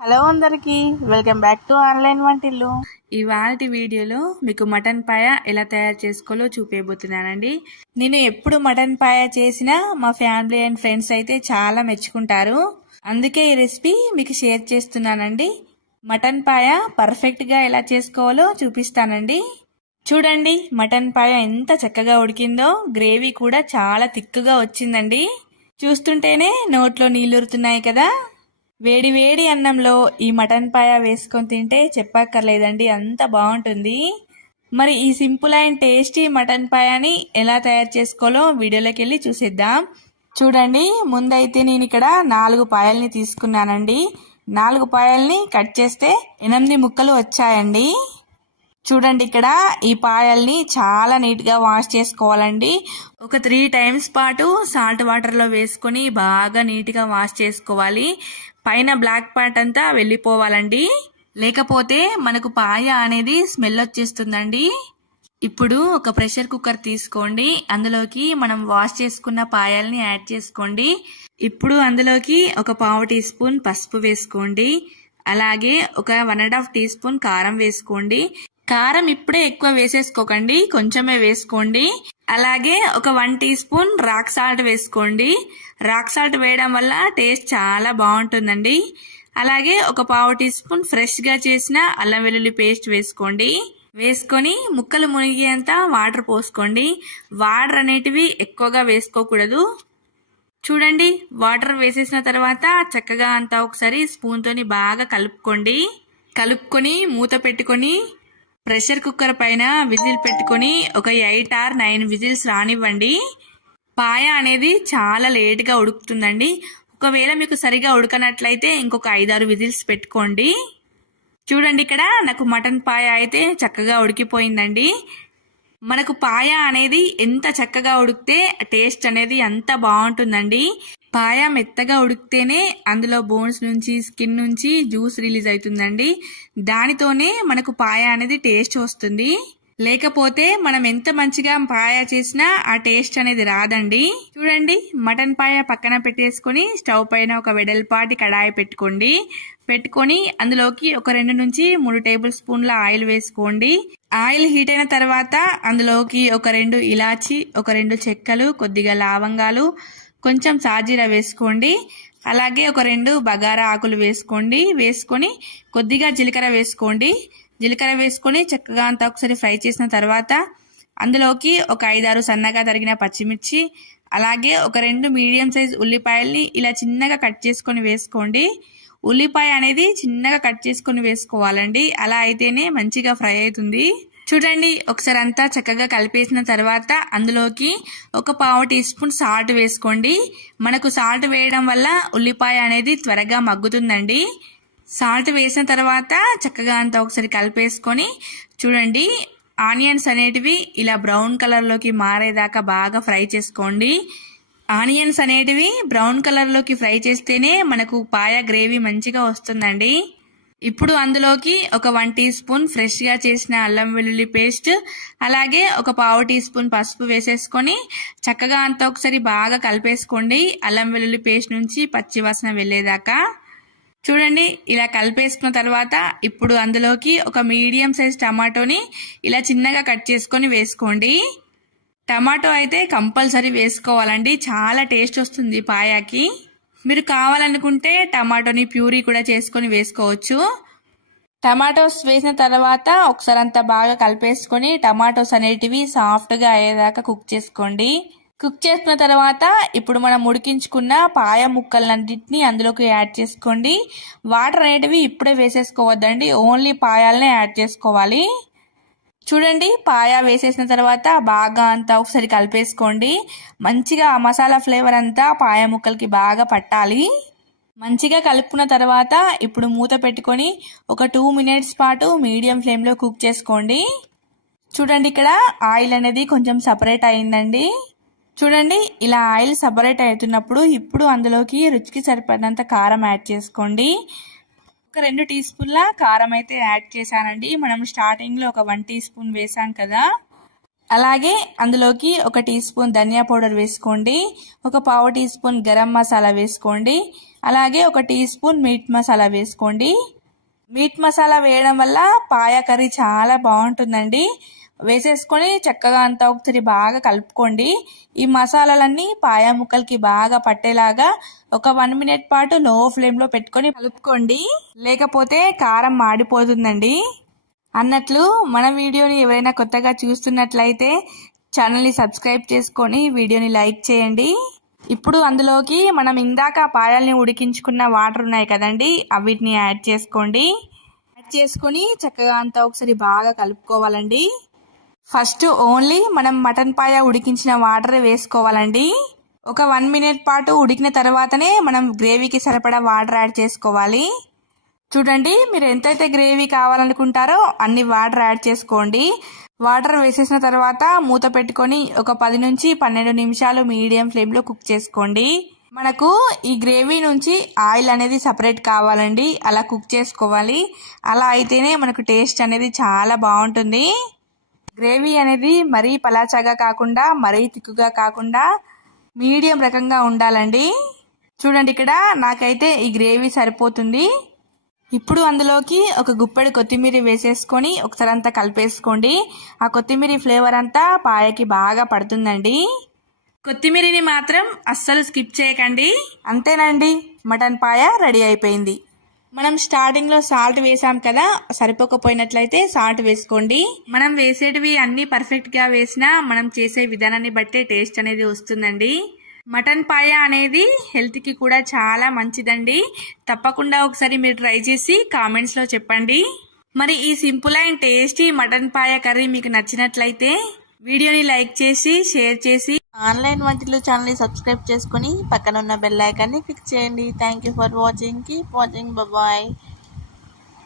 Hello అందరికీ welcome back to online వంటిల్లు. ఇవాల్టి వీడియోలో మీకు మటన్ పాయ ఎలా తయారు చేసుకోవాలో చూపించబోతున్నానండి. నేను ఎప్పుడు మటన్ పాయ చేసినా మా ఫ్యామిలీ అండ్ ఫ్రెండ్స్ అయితే చాలా మెచ్చుకుంటారు. అందుకే ఈ రెసిపీ మీకు షేర్ చేస్తున్నానండి. మటన్ పాయ పర్ఫెక్ట్గా ఎలా చేసుకోవాలో చూపిస్తానండి. చూడండి మటన్ పాయ ఎంత చక్కగా ఉడికిందో, గ్రేవీ కూడా చాలా థిక్గా వచ్చిందండి. చూస్తుంటేనే నోట్లో నీళ్ళురుతున్నాయి కదా. వేడి వేడి అన్నంలో ఈ మటన్ పాయ వేసుకొని తింటే చెప్పక్కర్లేదండి, అంత బాగుంటుంది. మరి ఈ సింపుల్ అండ్ టేస్టీ మటన్ పాయాని ఎలా తయారు చేసుకోవాలో వీడియోలోకి వెళ్ళి చూసేద్దాం. చూడండి, ముందైతే నేను ఇక్కడ 4 పాయల్ని తీసుకున్నానండి. 4 పాయల్ని కట్ చేస్తే 8 ముక్కలు వచ్చాయండి. చూడండి, ఇక్కడ ఈ పాయల్ని చాలా నీట్గా వాష్ చేసుకోవాలండి. ఒక 3 టైమ్స్ పాటు సాల్ట్ వాటర్లో వేసుకొని బాగా నీట్గా వాష్ చేసుకోవాలి. పైన బ్లాక్ పార్ట్ అంతా వెళ్ళిపోవాలండి, లేకపోతే మనకు పాయ అనేది స్మెల్ వచ్చేస్తుందండి. ఇప్పుడు ఒక ప్రెషర్ కుక్కర్ తీసుకోండి. అందులోకి మనం వాష్ చేసుకున్న పాయల్ని యాడ్ చేసుకోండి. ఇప్పుడు అందులోకి ఒక 1/2 టీ స్పూన్ పసుపు వేసుకోండి. అలాగే ఒక 1.5 టీ స్పూన్ కారం వేసుకోండి. కారం ఇప్పుడే ఎక్కువ వేసేసుకోకండి, కొంచెమే వేసుకోండి. అలాగే ఒక 1 టీ స్పూన్ రాక్ సాల్ట్ వేసుకోండి. రాక్ సాల్ట్ వేయడం వల్ల టేస్ట్ చాలా బాగుంటుందండి. అలాగే ఒక 1/2 టీ స్పూన్ ఫ్రెష్గా చేసిన అల్లం వెల్లుల్లి పేస్ట్ వేసుకోండి. వేసుకొని ముక్కలు మునిగేంత వాటర్ పోసుకోండి. వాటర్ అనేటివి ఎక్కువగా వేసుకోకూడదు. చూడండి, వాటర్ వేసేసిన తర్వాత చక్కగా అంతా ఒకసారి స్పూన్ తోని బాగా కలుపుకొని మూత పెట్టుకొని ప్రెషర్ కుక్కర్ పైన విజిల్ పెట్టుకొని ఒక 8 or 9 విజిల్స్ రానివ్వండి. పాయ అనేది చాలా లేట్గా ఉడుకుతుందండి. ఒకవేళ మీకు సరిగా ఉడకనట్లయితే ఇంకొక 5-6 విజిల్స్ పెట్టుకోండి. చూడండి, ఇక్కడ నాకు మటన్ పాయ అయితే చక్కగా ఉడికిపోయిందండి. మనకు పాయ అనేది ఎంత చక్కగా ఉడికితే టేస్ట్ అనేది అంత బాగుంటుందండి. పాయ మెత్తగా ఉడికితేనే అందులో బోన్స్ నుంచి, స్కిన్ నుంచి జ్యూస్ రిలీజ్ అవుతుందండి. దానితోనే మనకు పాయ అనేది టేస్ట్ వస్తుంది. లేకపోతే మనం ఎంత మంచిగా పాయ చేసినా ఆ టేస్ట్ అనేది రాదండి. చూడండి, మటన్ పాయ పక్కన పెట్టేసుకొని స్టవ్ పైన ఒక వెడల్పాటి కడాయి పెట్టుకొని అందులోకి ఒక 2 నుంచి 3 టేబుల్ స్పూన్ల ఆయిల్ వేసుకోండి. ఆయిల్ హీట్ అయిన తర్వాత అందులోకి ఒక 2 ఇలాచి, ఒక 2 చెక్కలు, కొద్దిగా లవంగాలు, కొంచెం సాజీరా వేసుకోండి. అలాగే ఒక 2 బగారా ఆకులు వేసుకొని కొద్దిగా జీలకర్ర వేసుకొని చక్కగా అంతా ఒకసారి ఫ్రై చేసిన తర్వాత అందులోకి ఒక 5-6 సన్నగా తరిగిన పచ్చిమిర్చి, అలాగే ఒక 2 మీడియం సైజ్ ఉల్లిపాయల్ని ఇలా చిన్నగా కట్ చేసుకొని వేసుకోండి. ఉల్లిపాయ అనేది చిన్నగా కట్ చేసుకొని వేసుకోవాలండి, అలా అయితేనే మంచిగా ఫ్రై అవుతుంది. చూడండి, ఒకసారి అంతా చక్కగా కలిపేసిన తర్వాత అందులోకి ఒక 1/2 టీ స్పూన్ సాల్ట్ వేసుకోండి. మనకు సాల్ట్ వేయడం వల్ల ఉల్లిపాయ అనేది త్వరగా మగ్గుతుందండి. సాల్ట్ వేసిన తర్వాత చక్కగా అంతా ఒకసారి కలిపేసుకొని చూడండి, ఆనియన్స్ అనేటివి ఇలా బ్రౌన్ కలర్లోకి మారేదాకా బాగా ఫ్రై చేసుకోండి. ఆనియన్స్ అనేటివి బ్రౌన్ కలర్లోకి ఫ్రై చేస్తేనే మనకు పాయ గ్రేవీ మంచిగా వస్తుందండి. ఇప్పుడు అందులోకి ఒక 1 టీ స్పూన్ ఫ్రెష్గా చేసిన అల్లం వెల్లుల్లి పేస్ట్, అలాగే ఒక 1/2 టీ స్పూన్ పసుపు వేసేసుకొని చక్కగా అంతా ఒకసారి బాగా కలిపేసుకోండి, అల్లం వెల్లుల్లి పేస్ట్ నుంచి పచ్చి వాసన వెళ్ళేదాకా. చూడండి, ఇలా కలిపేసుకున్న తర్వాత ఇప్పుడు అందులోకి ఒక మీడియం సైజ్ టమాటోని ఇలా చిన్నగా కట్ చేసుకొని వేసుకోండి. టమాటో అయితే కంపల్సరీ వేసుకోవాలండి, చాలా టేస్ట్ వస్తుంది పాయాకి. మీరు కావాలనుకుంటే టమాటోని ప్యూరీ కూడా చేసుకొని వేసుకోవచ్చు. టమాటోస్ వేసిన తర్వాత ఒకసారి అంతా బాగా కలిపేసుకొని టమాటోస్ అనేటివి సాఫ్ట్గా అయ్యేదాకా కుక్ చేసుకోండి. కుక్ చేసుకున్న తర్వాత ఇప్పుడు మనం ఉడికించుకున్న పాయ ముక్కలన్నింటినీ అందులోకి యాడ్ చేసుకోండి. వాటర్ అనేటివి ఇప్పుడే వేసేసుకోవద్దండి, ఓన్లీ పాయాలనే యాడ్ చేసుకోవాలి. చూడండి, పాయ వేసేసిన తర్వాత బాగా అంతా ఒకసారి కలిపేసుకోండి. మంచిగా ఆ మసాలా ఫ్లేవర్ అంతా పాయ ముక్కలకి బాగా పట్టాలి. మంచిగా కలుపుకున్న తర్వాత ఇప్పుడు మూత పెట్టుకొని ఒక 2 మినిట్స్ పాటు మీడియం ఫ్లేమ్లో కుక్ చేసుకోండి. చూడండి, ఇక్కడ ఆయిల్ అనేది కొంచెం సపరేట్ అయిందండి. చూడండి, ఇలా ఆయిల్ సపరేట్ అవుతున్నప్పుడు ఇప్పుడు అందులోకి రుచికి సరిపడినంత కారం యాడ్ చేసుకోండి. ఒక 2 టీ స్పూన్ల కారం అయితే యాడ్ చేశానండి. మనం స్టార్టింగ్లో ఒక 1 టీ స్పూన్ వేసాం కదా. అలాగే అందులోకి ఒక టీ స్పూన్ ధనియా పౌడర్ వేసుకోండి. ఒక 1/2 టీ స్పూన్ గరం మసాలా వేసుకోండి. అలాగే 1 టీ స్పూన్ మీట్ మసాలా వేసుకోండి. మీట్ మసాలా వేయడం వల్ల పాయ కర్రీ చాలా బాగుంటుందండి. వేసేసుకొని చక్కగా అంతా ఒకసారి బాగా కలుపుకోండి. ఈ మసాలాలన్నీ పాయ ముక్కలకి బాగా పట్టేలాగా ఒక 1 మినిట్ పాటు లో ఫ్లేమ్లో పెట్టుకొని కలుపుకోండి, లేకపోతే కారం మాడిపోతుందండి. అన్నట్లు మన వీడియోని ఎవరైనా కొత్తగా చూస్తున్నట్లయితే ఛానల్ని సబ్స్క్రైబ్ చేసుకొని వీడియోని లైక్ చేయండి. ఇప్పుడు అందులోకి మనం ఇందాక పాయల్ని ఉడికించుకున్న వాటర్ ఉన్నాయి కదండి, వీటిని యాడ్ చేసుకోండి. యాడ్ చేసుకొని చక్కగా అంతా ఒకసారి బాగా కలుపుకోవాలండి. ఫస్ట్ ఓన్లీ మనం మటన్ పాయ ఉడికించిన వాటర్ వేసుకోవాలండి. ఒక 1 మినిట్ పాటు ఉడికిన తర్వాతనే మనం గ్రేవీకి సరిపడా వాటర్ యాడ్ చేసుకోవాలి. చూడండి, మీరు ఎంతైతే గ్రేవీ కావాలనుకుంటారో అన్ని వాటర్ యాడ్ చేసుకోండి. వాటర్ వేసేసిన తర్వాత మూత పెట్టుకొని ఒక 10 నుంచి 12 నిమిషాలు మీడియం ఫ్లేమ్లో కుక్ చేసుకోండి. మనకు ఈ గ్రేవీ నుంచి ఆయిల్ అనేది సపరేట్ కావాలండి, అలా కుక్ చేసుకోవాలి. అలా అయితేనే మనకు టేస్ట్ అనేది చాలా బాగుంటుంది. గ్రేవీ అనేది మరీ పలాచగా కాకుండా మరీ తిక్కుగా కాకుండా మీడియం రకంగా ఉండాలండి. చూడండి, ఇక్కడ నాకైతే ఈ గ్రేవీ సరిపోతుంది. ఇప్పుడు అందులోకి ఒక గుప్పెడు కొత్తిమీర వేసేసుకొని ఒకసారి అంతా కలిపేసుకోండి. ఆ కొత్తిమీర ఫ్లేవర్ అంతా పాయకి బాగా పడుతుందండి. కొత్తిమీరని మాత్రం అస్సలు స్కిప్ చేయకండి. అంతేనండి, మటన్ పాయ రెడీ అయిపోయింది. మనం స్టార్టింగ్లో సాల్ట్ వేసాం కదా, సరిపోకపోయినట్లయితే సాల్ట్ వేసుకోండి. మనం వేసేటివి అన్నీ పర్ఫెక్ట్గా వేసినా మనం చేసే విధానాన్ని బట్టే టేస్ట్ అనేది వస్తుందండి. మటన్ పాయ అనేది హెల్త్కి కూడా చాలా మంచిదండి. తప్పకుండా ఒకసారి మీరు ట్రై చేసి కామెంట్స్లో చెప్పండి. మరి ఈ simple and tasty mutton paya curry మీకు నచ్చినట్లయితే వీడియోని లైక్ చేసి షేర్ చేసి ఆన్లైన్ వంటలు ఛానల్ని సబ్స్క్రైబ్ చేసుకుని పక్కన ఉన్న బెల్ ఐకాన్ని క్లిక్ చేయండి. Thank you for watching. Keep watching. Bye.